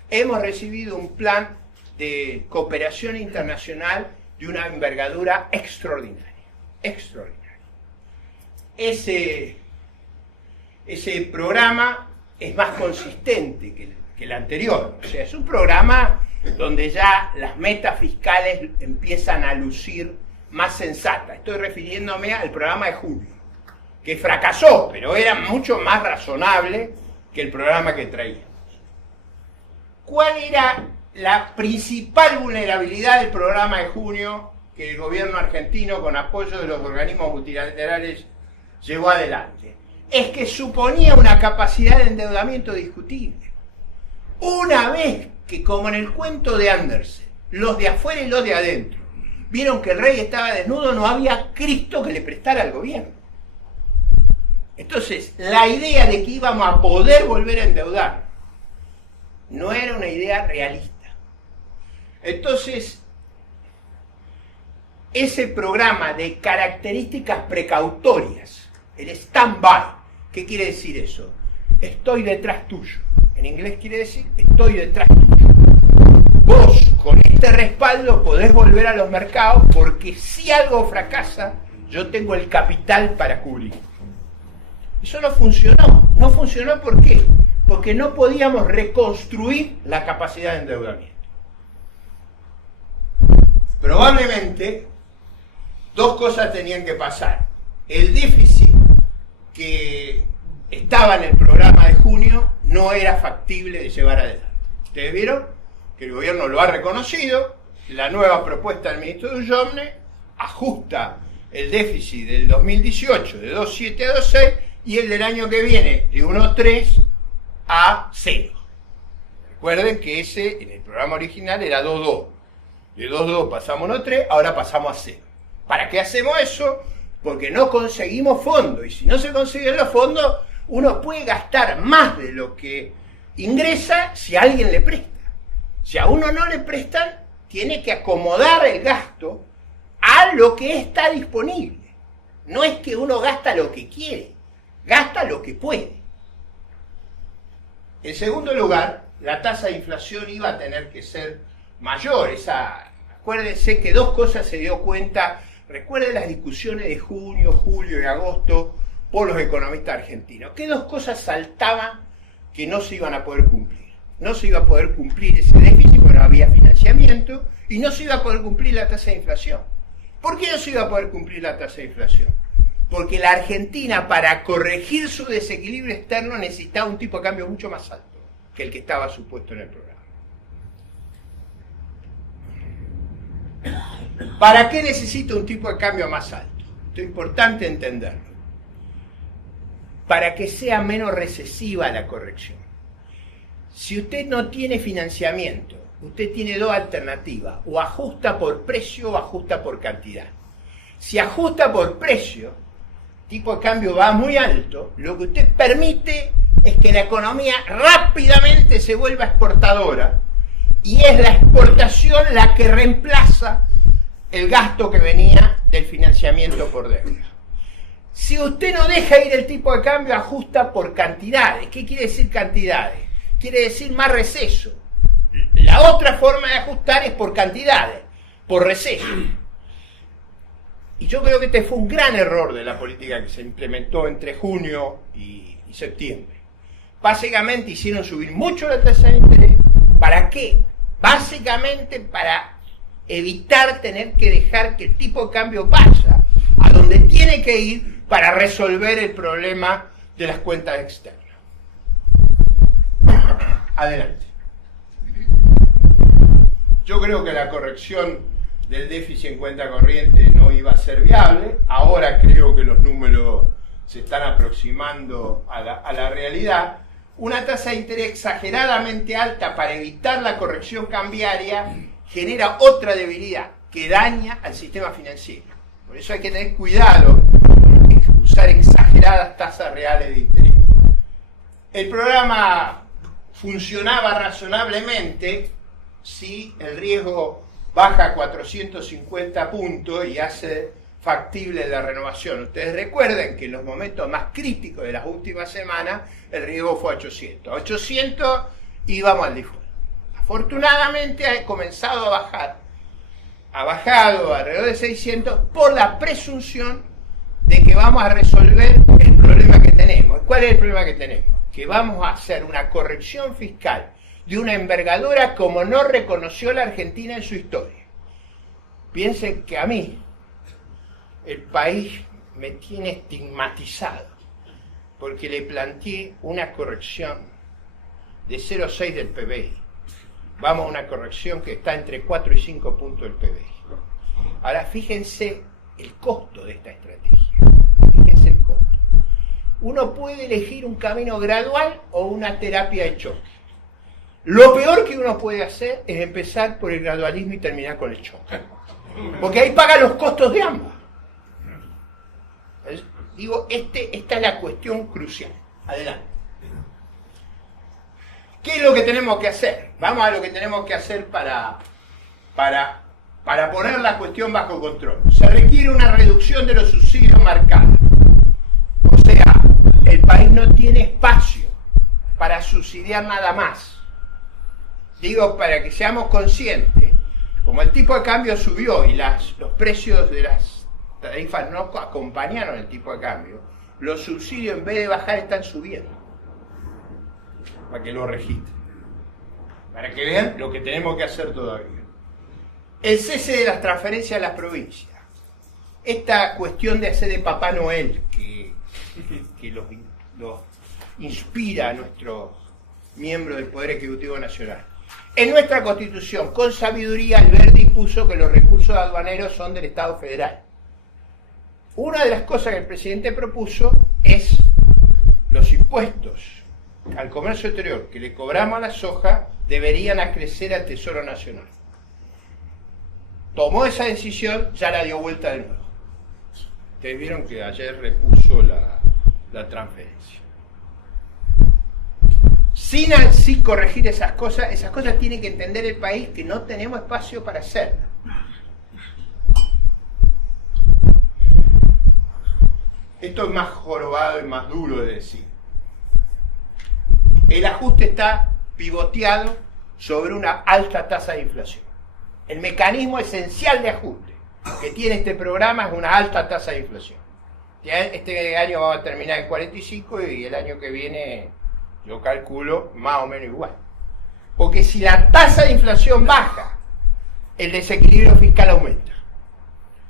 hemos recibido un plan de cooperación internacional de una envergadura extraordinaria. Extraordinaria. Ese programa es más consistente que el anterior. O sea, es un programa donde ya las metas fiscales empiezan a lucir más sensatas. Estoy refiriéndome al programa de junio, que fracasó, pero era mucho más razonable que el programa que traíamos. ¿Cuál era la principal vulnerabilidad del programa de junio que el gobierno argentino, con apoyo de los organismos multilaterales, llevó adelante? Es que suponía una capacidad de endeudamiento discutible. Una vez que, como en el cuento de Andersen, los de afuera y los de adentro vieron que el rey estaba desnudo, no había Cristo que le prestara al gobierno. Entonces, la idea de que íbamos a poder volver a endeudar no era una idea realista. Entonces, ese programa de características precautorias, el stand-by, ¿qué quiere decir eso? Estoy detrás tuyo. En inglés quiere decir, estoy detrás tuyo. Vos, con este respaldo, podés volver a los mercados porque si algo fracasa, yo tengo el capital para cubrir. Eso no funcionó. No funcionó, ¿por qué? Porque no podíamos reconstruir la capacidad de endeudamiento. Probablemente, dos cosas tenían que pasar. El déficit que estaba en el programa de junio no era factible de llevar adelante. ¿Ustedes vieron? Que el gobierno lo ha reconocido. La nueva propuesta del ministro Dujovne ajusta el déficit del 2018 de 2,7 a 2,6 y el del año que viene de 1,3 a 0. Recuerden que ese en el programa original era 2,2. De 2,2 pasamos a 1,3, ahora pasamos a 0. ¿Para qué hacemos eso? Porque no conseguimos fondos. Y si no se consiguen los fondos, uno puede gastar más de lo que ingresa si a alguien le presta. Si a uno no le prestan, tiene que acomodar el gasto a lo que está disponible. No es que uno gasta lo que quiere, gasta lo que puede. En segundo lugar, la tasa de inflación iba a tener que ser mayor. Acuérdense que dos cosas se dio cuenta. Recuerden las discusiones de junio, julio y agosto por los economistas argentinos. ¿Qué dos cosas saltaban que no se iban a poder cumplir? No se iba a poder cumplir ese déficit porque no había financiamiento y no se iba a poder cumplir la tasa de inflación. ¿Por qué no se iba a poder cumplir la tasa de inflación? Porque la Argentina, para corregir su desequilibrio externo, necesitaba un tipo de cambio mucho más alto que el que estaba supuesto en el programa. ¿Para qué necesita un tipo de cambio más alto? Esto es importante entenderlo. Para que sea menos recesiva la corrección. Si usted no tiene financiamiento, usted tiene dos alternativas: o ajusta por precio o ajusta por cantidad. Si ajusta por precio, el tipo de cambio va muy alto, lo que usted permite es que la economía rápidamente se vuelva exportadora, y es la exportación la que reemplaza el gasto que venía del financiamiento por deuda. Si usted no deja ir el tipo de cambio, ajusta por cantidades. ¿Qué quiere decir cantidades? Quiere decir más receso. La otra forma de ajustar es por cantidades, por receso. Y yo creo que este fue un gran error de la política que se implementó entre junio y septiembre. Básicamente hicieron subir mucho la tasa de interés. ¿Para qué? Básicamente para evitar tener que dejar que el tipo de cambio vaya a donde tiene que ir para resolver el problema de las cuentas externas. Adelante. Yo creo que la corrección del déficit en cuenta corriente no iba a ser viable. Ahora creo que los números se están aproximando a la realidad. Una tasa de interés exageradamente alta para evitar la corrección cambiaria genera otra debilidad que daña al sistema financiero. Por eso hay que tener cuidado con usar exageradas tasas reales de interés. El programa funcionaba razonablemente si el riesgo baja a 450 puntos y hace factible la renovación. Ustedes recuerden que en los momentos más críticos de las últimas semanas el riesgo fue a 800. A 800 íbamos al default. Afortunadamente ha comenzado a bajar. Ha bajado alrededor de 600 por la presunción de que vamos a resolver el problema que tenemos. ¿Cuál es el problema que tenemos? Que vamos a hacer una corrección fiscal de una envergadura como no reconoció la Argentina en su historia. Piensen que a mí el país me tiene estigmatizado porque le planteé una corrección de 0,6 del PBI. Vamos a una corrección que está entre 4 y 5 puntos del PBI. Ahora fíjense el costo de esta estrategia. Fíjense el costo. Uno puede elegir un camino gradual o una terapia de choque. Lo peor que uno puede hacer es empezar por el gradualismo y terminar con el choque. Porque ahí paga los costos de ambas. Digo, esta es la cuestión crucial. Adelante. ¿Qué es lo que tenemos que hacer? Vamos a lo que tenemos que hacer para poner la cuestión bajo control. Se requiere una reducción de los subsidios marcados. O sea, el país no tiene espacio para subsidiar nada más. Digo, para que seamos conscientes, como el tipo de cambio subió y los precios de las tarifas no acompañaron el tipo de cambio, los subsidios en vez de bajar están subiendo. Para que lo registren. Para que vean lo que tenemos que hacer todavía. El cese de las transferencias a las provincias. Esta cuestión de hacer de Papá Noel, que los inspira a nuestros miembros del Poder Ejecutivo Nacional. En nuestra Constitución, con sabiduría, Alberti puso que los recursos aduaneros son del Estado federal. Una de las cosas que el presidente propuso es los impuestos al comercio exterior que le cobramos a la soja deberían acrecer al Tesoro Nacional. Tomó esa decisión, ya la dio vuelta de nuevo. Ustedes vieron que ayer repuso la transferencia. Sin así corregir esas cosas tiene que entender el país que no tenemos espacio para hacerlas. Esto es más jorobado y más duro de decir. El ajuste está pivoteado sobre una alta tasa de inflación. El mecanismo esencial de ajuste que tiene este programa es una alta tasa de inflación. Este año va a terminar en 45 y el año que viene yo calculo más o menos igual. Porque si la tasa de inflación baja, el desequilibrio fiscal aumenta.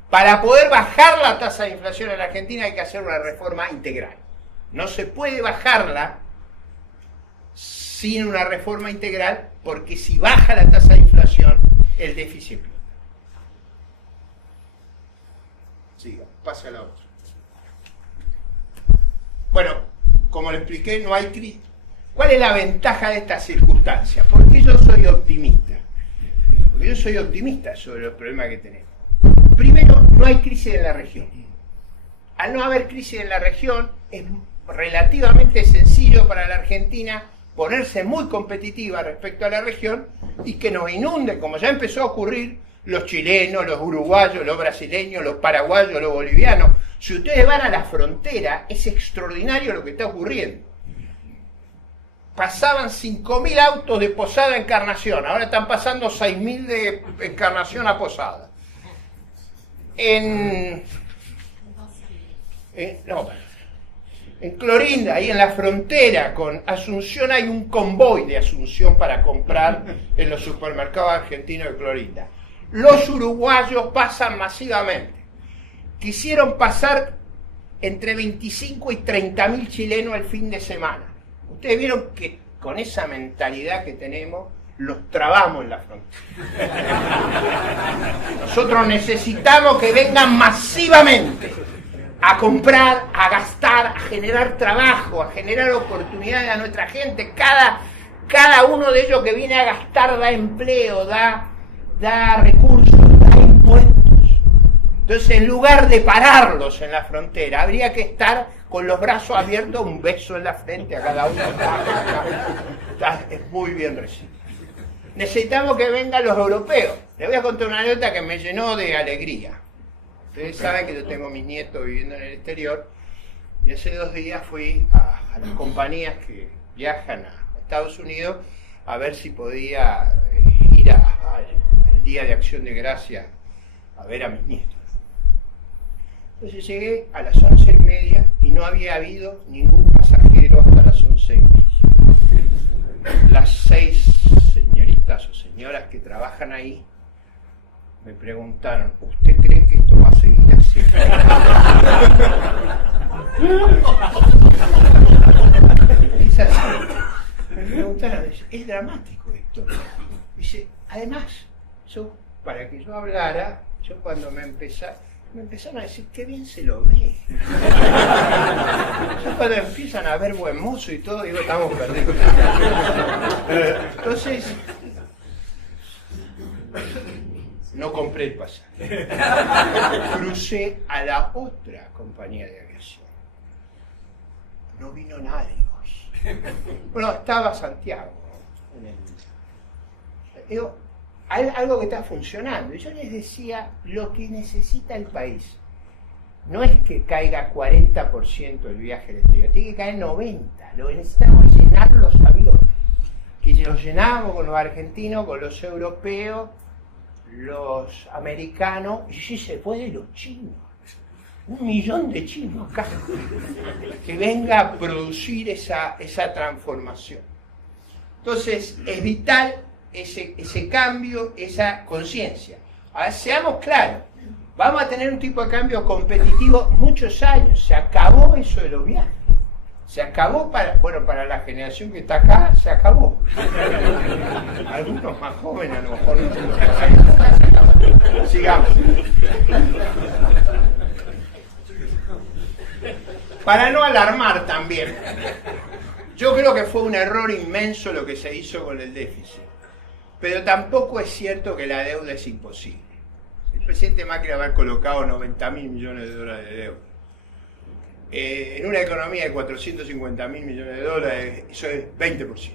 Para poder bajar la tasa de inflación en la Argentina hay que hacer una reforma integral. No se puede bajarla sin una reforma integral, porque si baja la tasa de inflación, el déficit explota. Siga, pase a la otra. Bueno, como le expliqué, no hay crisis. ¿Cuál es la ventaja de esta circunstancia? ¿Por qué yo soy optimista? Porque yo soy optimista sobre los problemas que tenemos. Primero, no hay crisis en la región. Al no haber crisis en la región, es relativamente sencillo para la Argentina ponerse muy competitiva respecto a la región y que nos inunde, como ya empezó a ocurrir, los chilenos, los uruguayos, los brasileños, los paraguayos, los bolivianos. Si ustedes van a la frontera, es extraordinario lo que está ocurriendo. Pasaban 5.000 autos de Posada a Encarnación, ahora están pasando 6.000 de Encarnación a Posada. En Clorinda, ahí en la frontera con Asunción, hay un convoy de Asunción para comprar en los supermercados argentinos de Clorinda. Los uruguayos pasan masivamente. Quisieron pasar entre 25 y 30.000 chilenos el fin de semana. Ustedes vieron que con esa mentalidad que tenemos, los trabamos en la frontera. Nosotros necesitamos que vengan masivamente a comprar, a gastar, a generar trabajo, a generar oportunidades a nuestra gente. Cada uno de ellos que viene a gastar da empleo, da recursos, da impuestos. Entonces, en lugar de pararlos en la frontera, habría que estar con los brazos abiertos, un beso en la frente a cada uno. Es muy bien recibido. Necesitamos que vengan los europeos. Les voy a contar una anécdota que me llenó de alegría. Ustedes saben que yo tengo mis nietos viviendo en el exterior y hace 2 días fui a las compañías que viajan a Estados Unidos a ver si podía ir al Día de Acción de Gracias a ver a mis nietos. Entonces llegué a las 11:30 y no había habido ningún pasajero hasta las 11:30. Las 6 señoritas o señoras que trabajan ahí me preguntaron, ¿usted cree que esto va a seguir así? Es así. Me preguntaron, es dramático esto. Dice, además, para que yo hablara, yo cuando me empezaron a decir, qué bien se lo ve. Yo cuando empiezan a ver buen mozo y todo, digo, estamos perdidos. Entonces, no compré el pasaje. Crucé a la otra compañía de aviación. No vino nadie hoy. Bueno, estaba Santiago. Digo, hay algo que está funcionando. Y yo les decía, lo que necesita el país no es que caiga 40% el viaje del exterior, tiene que caer 90%. Lo que necesitamos es llenar los aviones. Que los llenamos con los argentinos, con los europeos, los americanos, y si se puede los chinos. 1 millón de chinos acá. Que venga a producir esa transformación. Entonces, es vital ese cambio, esa conciencia. Ahora, seamos claros, vamos a tener un tipo de cambio competitivo muchos años. Se acabó eso de los viajes. Se acabó para la generación que está acá, se acabó. Algunos más jóvenes a lo mejor no. Sigamos. Para no alarmar también, yo creo que fue un error inmenso lo que se hizo con el déficit. Pero tampoco es cierto que la deuda es imposible. El presidente Macri va a haber colocado 90.000 millones de dólares de deuda. En una economía de 450.000 millones de dólares, eso es 20%.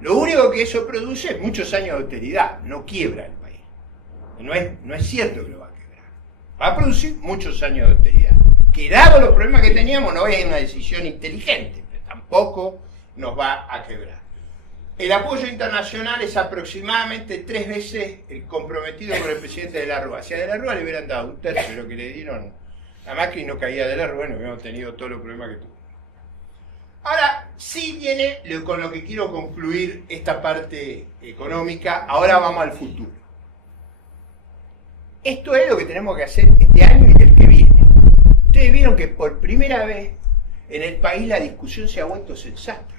Lo único que eso produce es muchos años de austeridad, no quiebra el país. No es cierto que lo va a quebrar. Va a producir muchos años de austeridad. Que dado los problemas que teníamos, no es una decisión inteligente, pero tampoco nos va a quebrar. El apoyo internacional es aproximadamente 3 veces el comprometido por el presidente de la Rúa. Si a de la Rúa le hubieran dado un tercio de lo que le dieron a Macri, no caía de la Rúa, no hubiéramos tenido todos los problemas que tuvo. Ahora, sí viene con lo que quiero concluir esta parte económica. Ahora vamos al futuro. Esto es lo que tenemos que hacer este año y el que viene. Ustedes vieron que por primera vez en el país la discusión se ha vuelto sensata.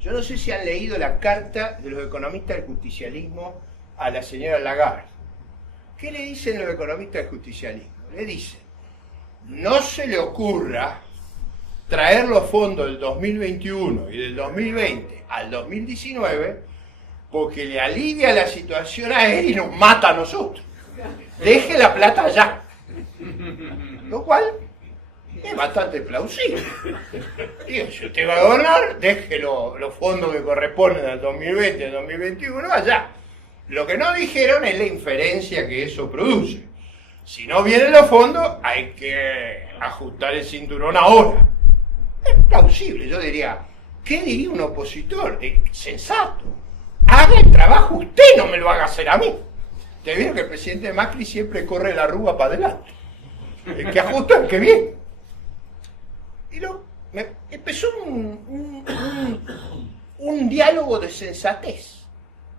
Yo no sé si han leído la carta de los economistas del justicialismo a la señora Lagarde. ¿Qué le dicen los economistas del justicialismo? Le dicen, no se le ocurra traer los fondos del 2021 y del 2020 al 2019 porque le alivia la situación a él y nos mata a nosotros. Deje la plata allá. Lo cual es bastante plausible. Digo, si usted va a gobernar, deje los fondos que corresponden al 2020 y al 2021 allá. Lo que no dijeron es la inferencia que eso produce. Si no vienen los fondos, hay que ajustar el cinturón ahora. Es plausible, yo diría. ¿Qué diría un opositor? Sensato. Haga el trabajo usted, no me lo haga hacer a mí. Te vieron que el presidente Macri siempre corre la Rúa para adelante. El que ajusta, el que viene. Y empezó un diálogo de sensatez.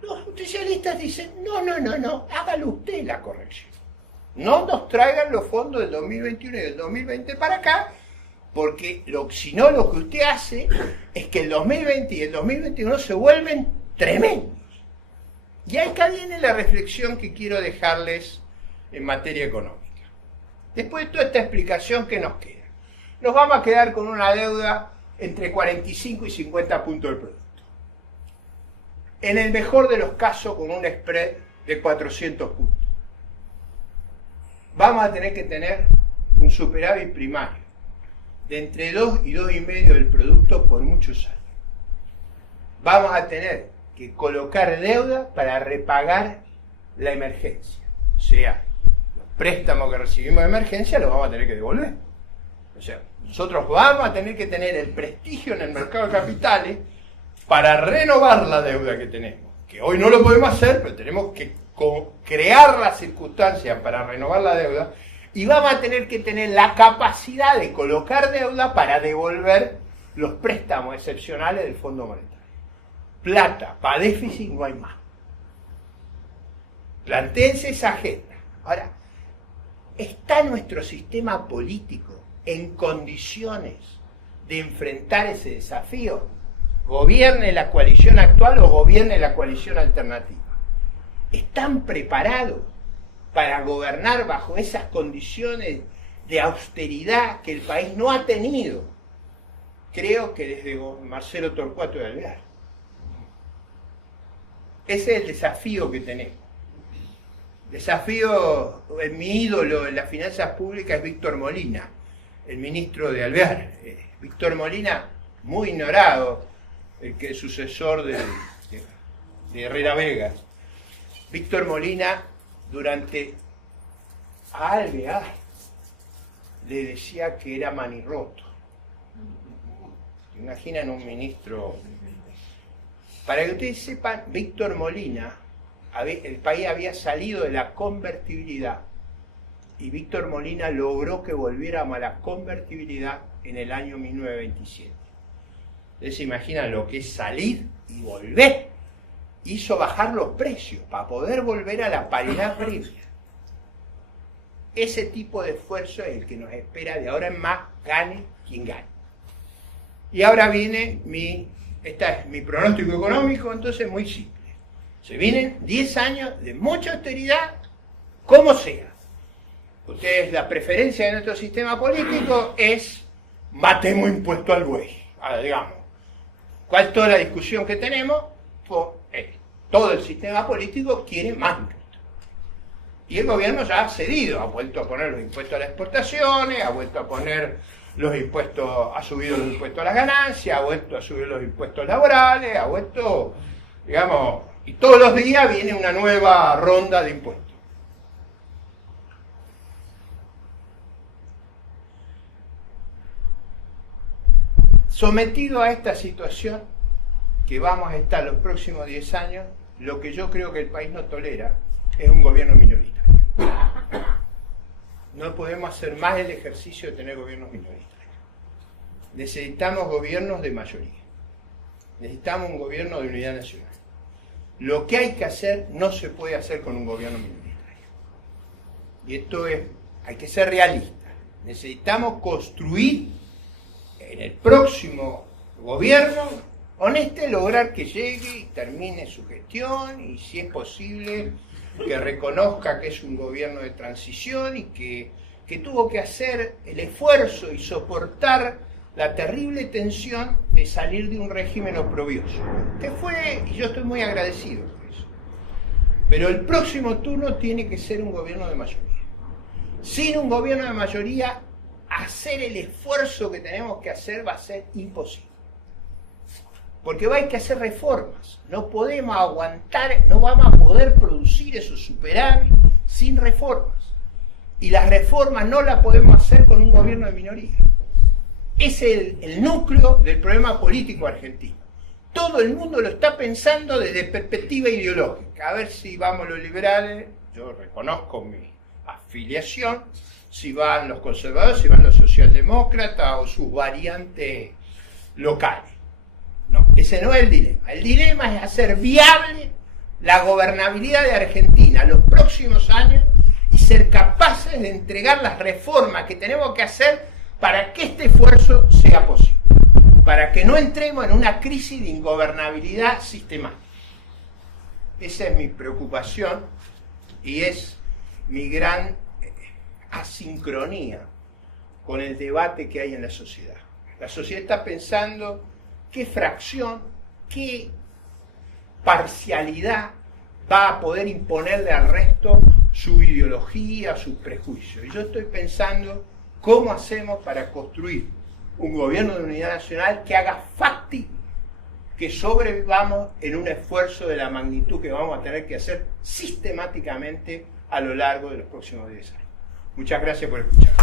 Los justicialistas dicen, no, hágalo usted la corrección. No nos traigan los fondos del 2021 y del 2020 para acá, porque si no lo que usted hace es que el 2020 y el 2021 se vuelven tremendos. Y acá viene la reflexión que quiero dejarles en materia económica. Después de toda esta explicación, ¿qué nos queda? Nos vamos a quedar con una deuda entre 45 y 50 puntos del producto. En el mejor de los casos, con un spread de 400 puntos. Vamos a tener que tener un superávit primario de entre 2 y 2,5 del producto por muchos años. Vamos a tener que colocar deuda para repagar la emergencia. O sea, los préstamos que recibimos de emergencia los vamos a tener que devolver. O sea, nosotros vamos a tener que tener el prestigio en el mercado de capitales para renovar la deuda que tenemos. Que hoy no lo podemos hacer, pero tenemos que crear las circunstancias para renovar la deuda y vamos a tener que tener la capacidad de colocar deuda para devolver los préstamos excepcionales del Fondo Monetario. Plata, para déficit no hay más. Plantéense esa agenda. Ahora, ¿está nuestro sistema político en condiciones de enfrentar ese desafío? Gobierne la coalición actual o gobierne la coalición alternativa. ¿Están preparados para gobernar bajo esas condiciones de austeridad que el país no ha tenido? Creo que desde Marcelo Torcuato de Alvear. Ese es el desafío que tenemos. Desafío, mi ídolo en las finanzas públicas es Víctor Molina, el ministro de Alvear. Víctor Molina, muy ignorado, el que es sucesor de Herrera Vega. Víctor Molina, durante a Alvear, le decía que era manirroto. ¿Se imaginan un ministro? Para que ustedes sepan, Víctor Molina, el país había salido de la convertibilidad y Víctor Molina logró que volviéramos a la convertibilidad en el año 1927. Ustedes se imaginan lo que es salir y volver. Hizo bajar los precios para poder volver a la paridad previa. Ese tipo de esfuerzo es el que nos espera de ahora en más, gane quien gane. Y ahora viene este es mi pronóstico económico, entonces muy simple. Se vienen 10 años de mucha austeridad, como sea. Ustedes, la preferencia de nuestro sistema político es matemos impuesto al buey. Ahora, digamos, ¿cuál es toda la discusión que tenemos? Todo el sistema político quiere más impuestos. Y el gobierno ya ha cedido, ha vuelto a poner los impuestos a las exportaciones, ha vuelto a poner los impuestos, ha subido los impuestos a las ganancias, ha vuelto a subir los impuestos laborales, ha vuelto, digamos, y todos los días viene una nueva ronda de impuestos. Sometido a esta situación, que vamos a estar los próximos 10 años, lo que yo creo que el país no tolera es un gobierno minoritario. No podemos hacer más el ejercicio de tener gobiernos minoritarios. Necesitamos gobiernos de mayoría. Necesitamos un gobierno de unidad nacional. Lo que hay que hacer no se puede hacer con un gobierno minoritario. Y esto es, hay que ser realistas. Necesitamos construir en el próximo gobierno, lograr que llegue y termine su gestión, y si es posible, que reconozca que es un gobierno de transición y que tuvo que hacer el esfuerzo y soportar la terrible tensión de salir de un régimen oprobioso, que fue, y yo estoy muy agradecido por eso. Pero el próximo turno tiene que ser un gobierno de mayoría. Sin un gobierno de mayoría, hacer el esfuerzo que tenemos que hacer va a ser imposible. Porque hay que hacer reformas. No podemos aguantar, no vamos a poder producir esos superávit sin reformas. Y las reformas no las podemos hacer con un gobierno de minoría. Es el núcleo del problema político argentino. Todo el mundo lo está pensando desde perspectiva ideológica. A ver si vamos los liberales, yo reconozco mi afiliación, si van los conservadores, si van los socialdemócratas o sus variantes locales. No, ese no es el dilema. El dilema es hacer viable la gobernabilidad de Argentina los próximos años y ser capaces de entregar las reformas que tenemos que hacer para que este esfuerzo sea posible, para que no entremos en una crisis de ingobernabilidad sistemática. Esa es mi preocupación y es mi gran asincronía con el debate que hay en la sociedad. La sociedad está pensando qué fracción, qué parcialidad va a poder imponerle al resto su ideología, sus prejuicios. Y yo estoy pensando cómo hacemos para construir un gobierno de unidad nacional que haga factible que sobrevivamos en un esfuerzo de la magnitud que vamos a tener que hacer sistemáticamente a lo largo de los próximos 10 años. Muchas gracias por escuchar.